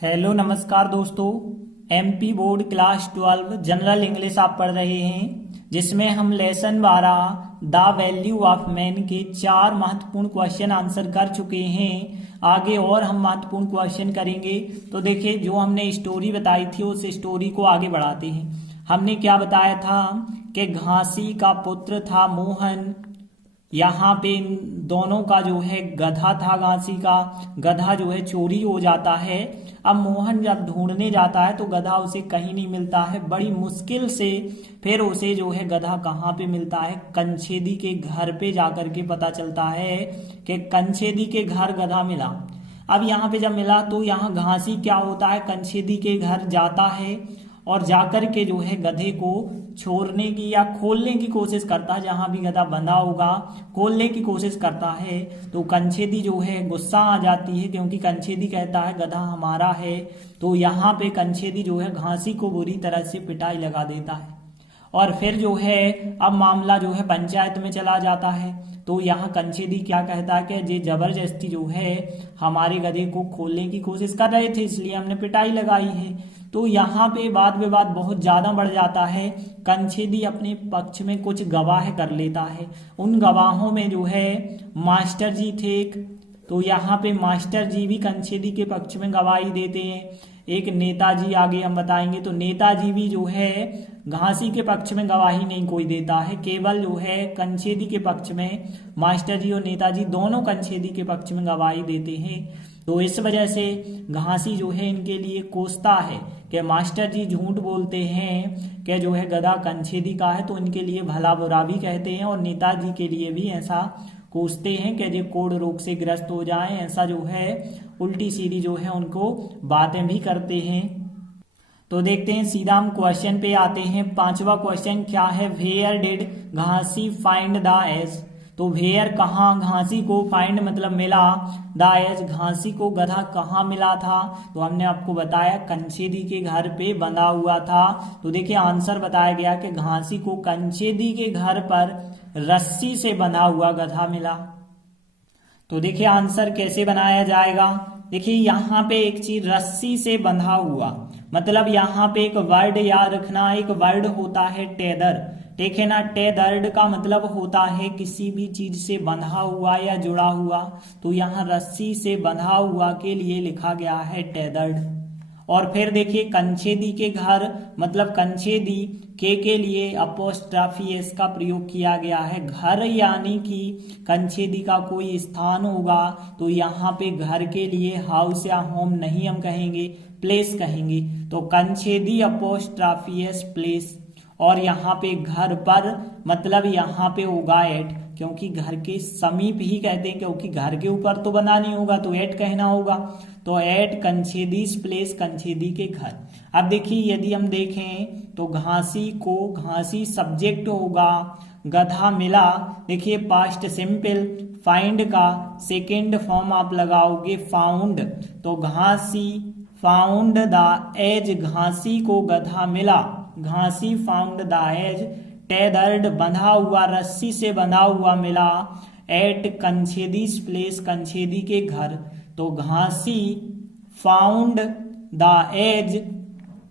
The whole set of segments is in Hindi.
हेलो नमस्कार दोस्तों। MP board class 12 general English आप पढ़ रहे हैं, जिसमें हम lesson 12 the value of man के 4 महत्वपूर्ण क्वेश्चन आंसर कर चुके हैं। आगे और हम महत्वपूर्ण क्वेश्चन करेंगे। तो देखिए, जो हमने स्टोरी बताई थी उस स्टोरी को आगे बढ़ाते हैं। हमने क्या बताया था कि घासी का पुत्र था मोहन। यहाँ पे इन दोनों का जो है गधा था, घासी का गधा जो है चोरी हो जाता है। अब मोहन जब ढूंढने जाता है तो गधा उसे कहीं नहीं मिलता है, बड़ी मुश्किल से फिर उसे जो है गधा कहाँ पे मिलता है, कंछेदी के घर पे जाकर के पता चलता है कि कंछेदी के घर गधा मिला। अब यहाँ पे जब मिला तो यहाँ घासी क्या होता है, कंछेदी के घर जाता है और जाकर के जो है गधे को छोड़ने की या खोलने की कोशिश करता है। जहां भी गधा बंधा होगा खोलने की कोशिश करता है तो कंछेदी जो है गुस्सा आ जाती है, क्योंकि कंछेदी कहता है गधा हमारा है। तो यहाँ पे कंछेदी जो है घासी को बुरी तरह से पिटाई लगा देता है और फिर जो है अब मामला जो है पंचायत में चला जाता है। तो यहाँ कंछेदी क्या कहता है कि ये जबरदस्ती जो है हमारे गधे को खोलने की कोशिश कर रहे थे, इसलिए हमने पिटाई लगाई है। तो यहाँ पे वाद विवाद बहुत ज्यादा बढ़ जाता है। कंछेदी अपने पक्ष में कुछ गवाह कर लेता है। उन गवाहों में जो है मास्टर जी थे एक, तो यहाँ पे मास्टर जी भी कंछेदी के पक्ष में गवाही देते हैं। एक नेताजी आगे हम बताएंगे, तो नेताजी भी जो है घासी के पक्ष में गवाही नहीं कोई देता है, केवल जो है कंछेदी के पक्ष में मास्टर जी और नेताजी दोनों कंछेदी के पक्ष में गवाही देते हैं। तो इस वजह से घासी जो है इनके लिए कोसता है कि मास्टर जी झूठ बोलते हैं कि जो है गधा कंछेदी का है, तो इनके लिए भला बुरा भी कहते हैं और नेताजी के लिए भी ऐसा कोसते हैं कि जो कोढ़ रोग से ग्रस्त हो जाए, ऐसा जो है उल्टी सीधी जो है उनको बातें भी करते हैं। तो देखते हैं, सीधा हम क्वेश्चन पे आते हैं। पांचवा क्वेश्चन क्या है, where did Ghasi find the edge. तो वेयर कहाँ, घासी को, फाइंड मतलब मिला, द एज घासी को गधा कहाँ मिला था। तो हमने आपको बताया कंछेदी के घर पे बंधा हुआ था। तो देखिए आंसर बताया गया कि घासी को कंछेदी के घर पर रस्सी से बंधा हुआ गधा मिला। तो देखिए आंसर कैसे बनाया जाएगा। देखिए यहाँ पे एक चीज रस्सी से बंधा हुआ, मतलब यहाँ पे एक वर्ड याद रखना, एक वर्ड होता है टेदर। ठीक है ना, टेदर्ड का मतलब होता है किसी भी चीज से बंधा हुआ या जुड़ा हुआ। तो यहाँ रस्सी से बंधा हुआ के लिए लिखा गया है टेदर्ड। और फिर देखिए कंछेदी के घर, मतलब कंछेदी के लिए अपोस्ट्रॉफी एस का प्रयोग किया गया है। घर यानी कि कंछेदी का कोई स्थान होगा, तो यहाँ पे घर के लिए हाउस या होम नहीं हम कहेंगे, प्लेस कहेंगे। तो कंछेदी अपोस्ट्रॉफी एस प्लेस। और यहाँ पे घर पर मतलब यहाँ पे होगा एट, क्योंकि घर के समीप ही कहते हैं, क्योंकि घर के ऊपर तो बना नहीं होगा तो एट कहना होगा। तो एट कंछेदीज प्लेस, कंछेदी के घर। अब देखिए यदि हम देखें तो घासी को, घासी सब्जेक्ट होगा, गधा मिला, देखिए पास्ट सिंपल, फाइंड का सेकेंड फॉर्म आप लगाओगे फाउंड। तो घासी फाउंड द एज, घासी को गधा मिला, घासी फाउंड द एज। टेदर्ड बंधा हुआ, रस्सी से बंधा हुआ मिला, एट कंछेदीज प्लेस, कंछेदी के घर। तो Ghasi found the ass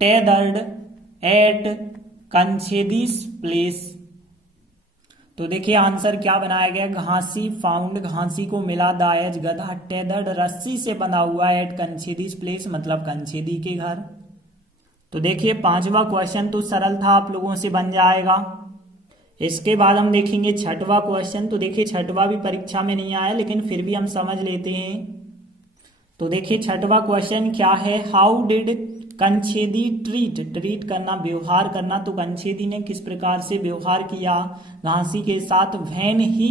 tethered at Kanchhedi's प्लेस। तो देखिए आंसर क्या बनाया गया, घासी फाउंड, घासी को मिला, द एज गधा, टेदर्ड रस्सी से बंधा हुआ, एट कंछेदीज प्लेस मतलब कंछेदी के घर। तो देखिए पांचवा क्वेश्चन तो सरल था, आप लोगों से बन जाएगा। इसके बाद हम देखेंगे छठवां क्वेश्चन। तो देखिए छठवां भी परीक्षा में नहीं आया, लेकिन फिर भी हम समझ लेते हैं। तो देखिए छठवां क्वेश्चन क्या है, हाउ डिड कंछेदी ट्रीट, ट्रीट करना व्यवहार करना, तो कंछेदी ने किस प्रकार से व्यवहार किया घासी के साथ, व्हेन ही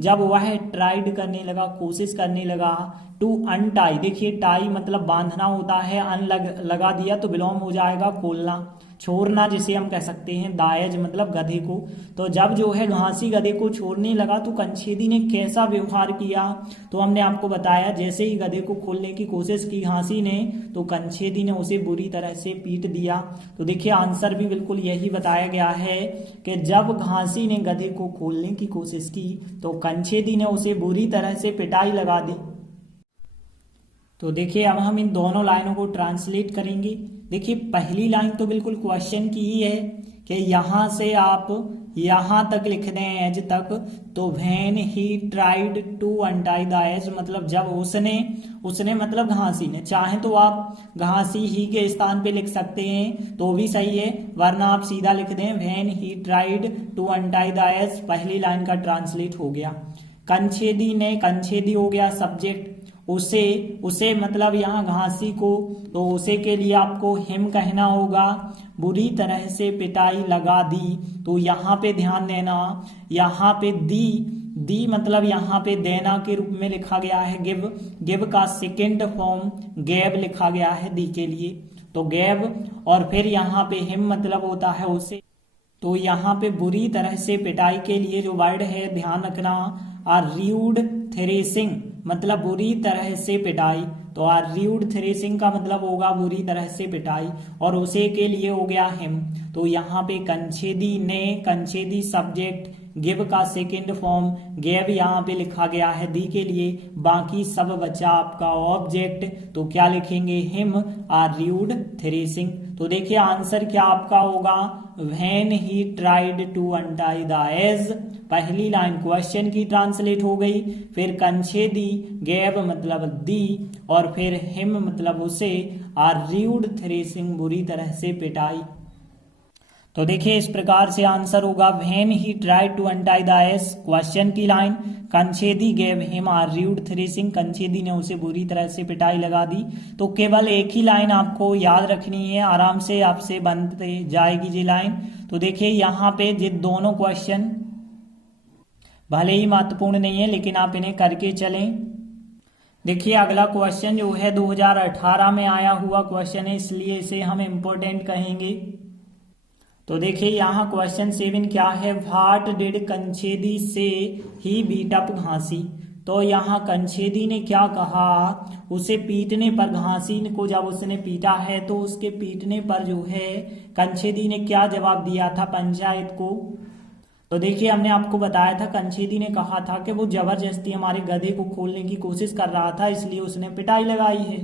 जब वह ट्राइड करने लगा, कोशिश करने लगा, टू अनटाई, देखिए टाई मतलब बांधना होता है, अन लगा दिया तो विलोम हो जाएगा खोलना, छोड़ना जिसे हम कह सकते हैं, दायज मतलब गधे को। तो जब जो है घासी गधे को छोड़ने लगा तो कंछेदी ने कैसा व्यवहार किया, तो हमने आपको बताया जैसे ही गधे को खोलने की कोशिश की घासी ने, तो कंछेदी ने उसे बुरी तरह से पीट दिया। तो देखिए आंसर भी बिल्कुल यही बताया गया है कि जब घासी ने गधे को खोलने की कोशिश की तो कंछेदी ने उसे बुरी तरह से पिटाई लगा दी। तो देखिए अब हम इन दोनों लाइनों को ट्रांसलेट करेंगे। देखिए पहली लाइन तो बिल्कुल क्वेश्चन की ही है कि यहाँ से आप यहाँ तक लिख दें एज तक, तो when he tried to untie the edge, मतलब जब उसने मतलब घासी ने, चाहे तो आप घासी ही के स्थान पे लिख सकते हैं तो भी सही है, वरना आप सीधा लिख दें when he tried to untie the edge. पहली लाइन का ट्रांसलेट हो गया। कंछेदी ने, कंछेदी हो गया सब्जेक्ट, उसे मतलब यहाँ घासी को, तो उसे के लिए आपको हिम कहना होगा। बुरी तरह से पिटाई लगा दी, तो यहाँ पे ध्यान देना, यहाँ पे दी मतलब यहाँ पे देना के रूप में लिखा गया है गिव का सेकेंड फॉर्म गैब लिखा गया है दी के लिए, तो गैब। और फिर यहाँ पे हिम मतलब होता है उसे, तो यहाँ पे बुरी तरह से पिटाई के लिए जो वर्ड है ध्यान रखना, र्यूड थ्रेसिंग मतलब बुरी तरह से पिटाई, तो र्यूड थ्रेसिंग का मतलब होगा बुरी तरह से पिटाई, और उसे के लिए हो गया हिम। तो यहाँ पे कंछेदी ने, कंछेदी सब्जेक्ट, गिव का सेकेंड फॉर्म गैब यहाँ पे लिखा गया है दी के लिए, बाकी सब बचा आपका ऑब्जेक्ट, तो क्या लिखेंगे हिम र्यूड थ्रेसिंग। तो देखिए आंसर क्या आपका होगा, when he tried to untie the edge. पहली लाइन क्वेश्चन की ट्रांसलेट हो गई, फिर कंछेदी गैब मतलब दी, और फिर हिम मतलब उसे, र्यूड थ्रेसिंग बुरी तरह से पिटाई। तो देखिए इस प्रकार से आंसर होगा when he tried to untie the ass, question की line, Kanchhedi gave him rude thrashing, Kanchhedi ने उसे बुरी तरह से पिटाई लगा दी। तो केवल एक ही लाइन आपको याद रखनी है, आराम से आपसे बनते जाएगी ये लाइन। तो देखिए यहाँ पे ये दोनों क्वेश्चन भले ही महत्वपूर्ण नहीं है, लेकिन आप इन्हें करके चलें। देखिए अगला क्वेश्चन जो है 2018 में आया हुआ क्वेश्चन है, इसलिए इसे हम इम्पोर्टेंट कहेंगे। तो देखिए यहाँ क्वेश्चन 7 क्या है, व्हाट डिड कंछेदी से ही बीट अप घासी। तो यहाँ कंछेदी ने क्या कहा, उसे पीटने पर, घासी को जब उसने पीटा है तो उसके पीटने पर जो है कंछेदी ने क्या जवाब दिया था पंचायत को। तो देखिए हमने आपको बताया था कंछेदी ने कहा था कि वो जबरदस्ती हमारे गधे को खोलने की कोशिश कर रहा था, इसलिए उसने पिटाई लगाई है।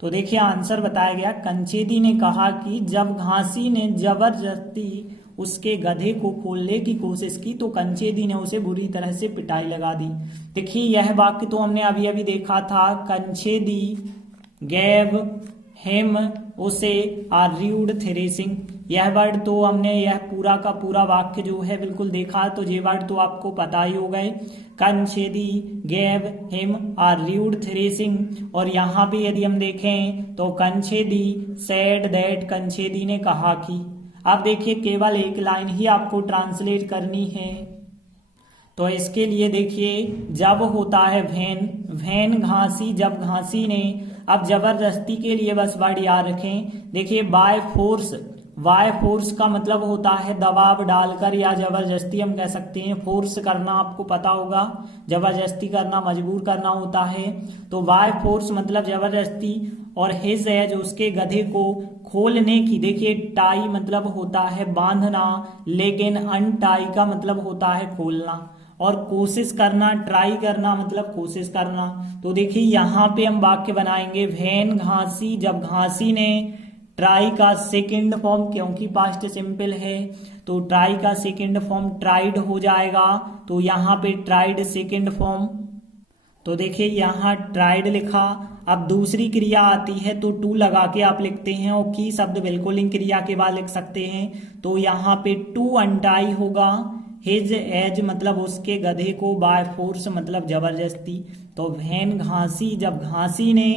तो देखिए आंसर बताया गया, कंछेदी ने कहा कि जब घासी ने जबरदस्ती उसके गधे को खोलने की कोशिश की तो कंछेदी ने उसे बुरी तरह से पिटाई लगा दी। देखिए यह वाक्य तो हमने अभी अभी देखा था, कंछेदी गैव हिम उसे र्यूड थ्रेसिंग, यह वर्ड तो हमने यह पूरा का पूरा वाक्य जो है बिल्कुल देखा, तो ये वर्ड तो आपको पता ही हो गए, कंछेदी गैव हिम र्यूड थ्रेसिंग। और यहाँ पे यदि हम देखें तो कंछेदी सेड दैट, कंछेदी ने कहा कि। अब देखिए केवल एक लाइन ही आपको ट्रांसलेट करनी है, तो इसके लिए देखिए जब होता है व्हेन घासी, जब घासी ने, अब जबरदस्ती के लिए बस वर्ड याद रखें। देखिए बाय फोर्स का मतलब होता है दबाव डालकर या जबरदस्ती हम कह सकते हैं, फोर्स करना आपको पता होगा, जबरदस्ती करना, मजबूर करना होता है। तो बाय फोर्स मतलब जबरदस्ती, और हिज एज उसके गधे को खोलने की, देखिए टाई मतलब होता है बांधना, लेकिन अनटाई का मतलब होता है खोलना, और कोशिश करना, ट्राई करना मतलब कोशिश करना। तो देखिए यहाँ पे हम वाक्य बनाएंगे व्हेन घासी, जब घासी ने, ट्राई का सेकंड फॉर्म क्योंकि पास्ट सिंपल है तो ट्राई का सेकंड फॉर्म ट्राइड हो जाएगा, तो यहाँ पे ट्राइड सेकंड फॉर्म। तो देखिए यहाँ ट्राइड लिखा। अब दूसरी क्रिया आती है तो टू लगा के आप लिखते हैं, और की शब्द बिल्कुल इन क्रिया के बाद लिख सकते हैं। तो यहाँ पे टू अनटाई होगा, हिज एज मतलब उसके गधे को, बाय फोर्स मतलब जबरदस्ती। तो व्हेन घासी, जब घासी ने,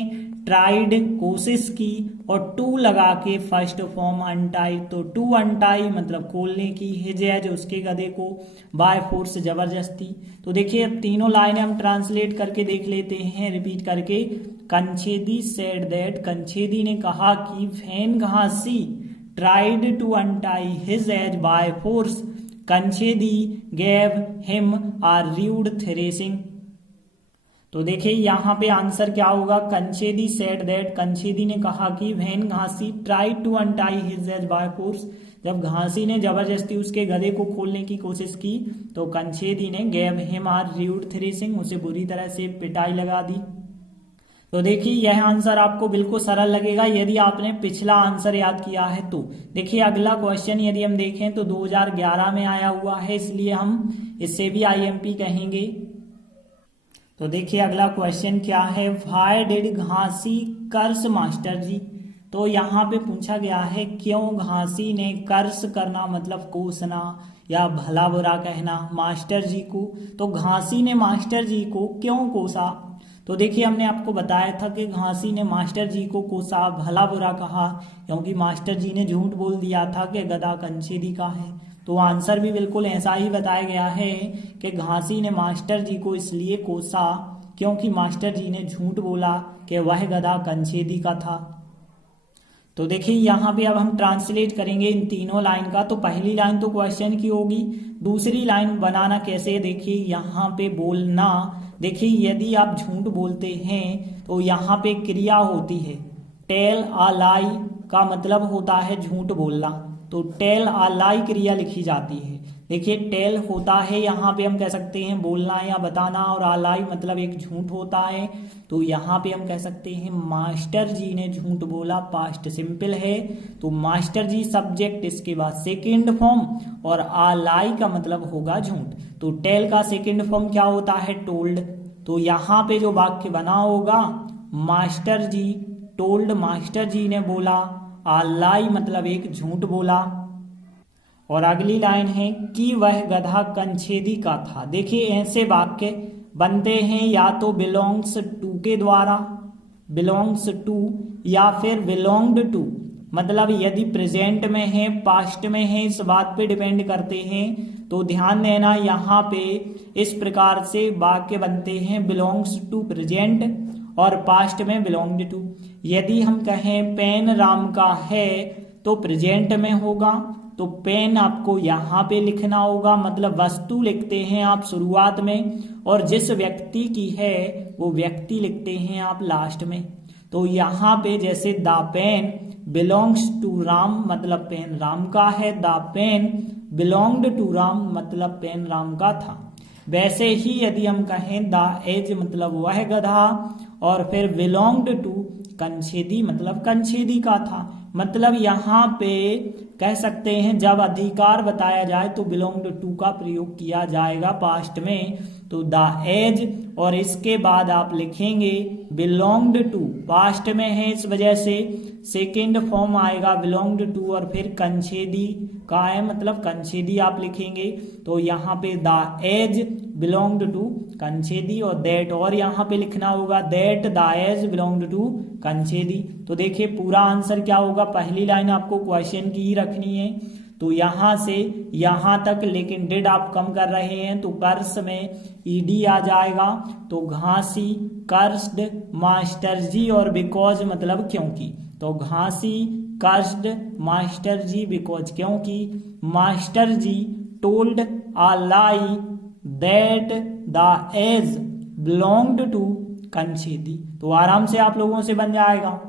ट्राइड कोशिश की, और टू लगा के फर्स्ट फॉर्म अनटाई, तो टू अनटाई मतलब खोलने की, हिज एज उसके गधे को, बाय फोर्स जबरदस्ती। तो देखिए अब तीनों लाइनें हम ट्रांसलेट करके देख लेते हैं रिपीट करके। कंछेदी सेड दैट, कंछेदी ने कहा कि when Ghasi tried to untie his as by force, Kanchhedi gave him rude thrashing. तो देखिए यहाँ पे आंसर क्या होगा, कंछेदी सेड दैट, कंछेदी ने कहा कि when Ghasi tried to untie his as by force, जब घासी ने जबरदस्ती उसके गधे को खोलने की कोशिश की तो कंछेदी ने गैव हिम र्यूड थ्रेसिंग, उसे बुरी तरह से पिटाई लगा दी। तो देखिए यह आंसर आपको बिल्कुल सरल लगेगा यदि आपने पिछला आंसर याद किया है तो। देखिए अगला क्वेश्चन यदि हम देखें तो 2011 में आया हुआ है, इसलिए हम इससे भी आईएमपी कहेंगे। तो देखिए अगला क्वेश्चन क्या है, why did Ghasi curse master ji. तो यहाँ पे पूछा गया है क्यों घासी ने कर्स करना मतलब कोसना या भला बुरा कहना मास्टर जी को। तो घासी ने मास्टर जी को क्यों कोसा। तो देखिए हमने आपको बताया था कि घासी ने मास्टर जी को कोसा, भला बुरा कहा क्योंकि मास्टर जी ने झूठ बोल दिया था कि गधा कंछेदी का है। तो आंसर भी बिल्कुल ऐसा ही बताया गया है कि घासी ने मास्टर जी को इसलिए कोसा क्योंकि मास्टर जी ने झूठ बोला कि वह गधा कंछेदी का था। तो देखिए यहाँ पे अब हम ट्रांसलेट करेंगे इन तीनों लाइन का। तो पहली लाइन तो क्वेश्चन की होगी, दूसरी लाइन बनाना कैसे, देखिए यहाँ पे बोलना। देखिए यदि आप झूठ बोलते हैं तो यहाँ पे क्रिया होती है, टेल आ लाई का मतलब होता है झूठ बोलना, तो टेल आ लाई क्रिया लिखी जाती है। देखिए टेल होता है यहाँ पे हम कह सकते हैं बोलना या बताना, और आ लाई मतलब एक झूठ होता है। तो यहाँ पे हम कह सकते हैं मास्टर जी ने झूठ बोला, पास्ट सिंपल है। तो मास्टर जी सब्जेक्ट, इसके बाद सेकंड फॉर्म, और आ लाई का मतलब होगा झूठ। तो टेल का सेकंड फॉर्म क्या होता है, टोल्ड। तो यहाँ पे जो वाक्य बना होगा master ji told, master ji ने बोला, आ लाई मतलब एक झूठ बोला। और अगली लाइन है कि वह गधा कंछेदी का था। देखिए ऐसे वाक्य बनते हैं या तो बिलोंग्स टू के द्वारा, बिलोंग्स टू या फिर बिलोंग्ड टू, मतलब यदि प्रेजेंट में है पास्ट में है इस बात पे डिपेंड करते हैं। तो ध्यान देना यहाँ पे इस प्रकार से वाक्य बनते हैं, बिलोंग्स टू प्रेजेंट और पास्ट में बिलोंग्ड टू। यदि हम कहें पेन राम का है तो प्रेजेंट में होगा, तो पेन आपको यहाँ पे लिखना होगा, मतलब वस्तु लिखते हैं आप शुरुआत में, और जिस व्यक्ति की है वो व्यक्ति लिखते हैं आप लास्ट में। तो यहाँ पे जैसे the pen belongs to Ram मतलब पेन राम का है, the pen belonged to Ram मतलब पेन राम का था। वैसे ही यदि हम कहें द एज मतलब वह गधा, और फिर बिलोंग्ड टू कंछेदी मतलब कंछेदी का था। मतलब यहाँ पे कह सकते हैं जब अधिकार बताया जाए तो बिलोंग्ड टू का प्रयोग किया जाएगा पास्ट में। तो द एज और इसके बाद आप लिखेंगे बिलोंग्ड टू, पास्ट में है इस वजह से सेकेंड फॉर्म आएगा बिलोंग्ड टू, और फिर कंछेदी का है मतलब कंछेदी आप लिखेंगे। तो यहाँ पे the ass belonged to Kanchhedi, और दैट और यहाँ पे लिखना होगा that the ass belonged to Kanchhedi. तो देखिए पूरा आंसर क्या होगा, पहली लाइन आपको क्वेश्चन की ही रखनी है। तो यहाँ से यहाँ तक, लेकिन डिड आप कम कर रहे हैं तो कर्स में ईडी आ जाएगा। तो घासी कर्स्ड मास्टर जी, और बिकॉज मतलब क्योंकि। तो Ghasi cursed master ji because क्योंकि master ji told a lie that the ass belonged to Kanchhedi. तो आराम से आप लोगों से बन जाएगा।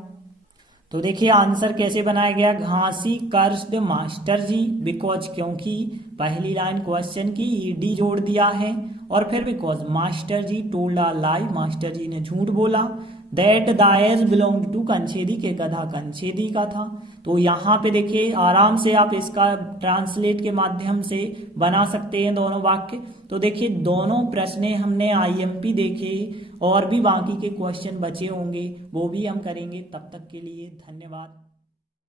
तो देखिए आंसर कैसे बनाया गया, घासी कर्स्ड मास्टर जी बिकॉज क्योंकि पहली लाइन क्वेश्चन की ईडी जोड़ दिया है, और फिर because master ji told a lie master ji ने झूठ बोला, that the ass belong to Kanchhedi के गधा कंछेदी का था। तो यहाँ पे देखिए आराम से आप इसका ट्रांसलेट के माध्यम से बना सकते हैं दोनों वाक्य। तो देखिए दोनों प्रश्न हमने आईएमपी देखे, और भी बाकी के क्वेश्चन बचे होंगे वो भी हम करेंगे। तब तक के लिए धन्यवाद।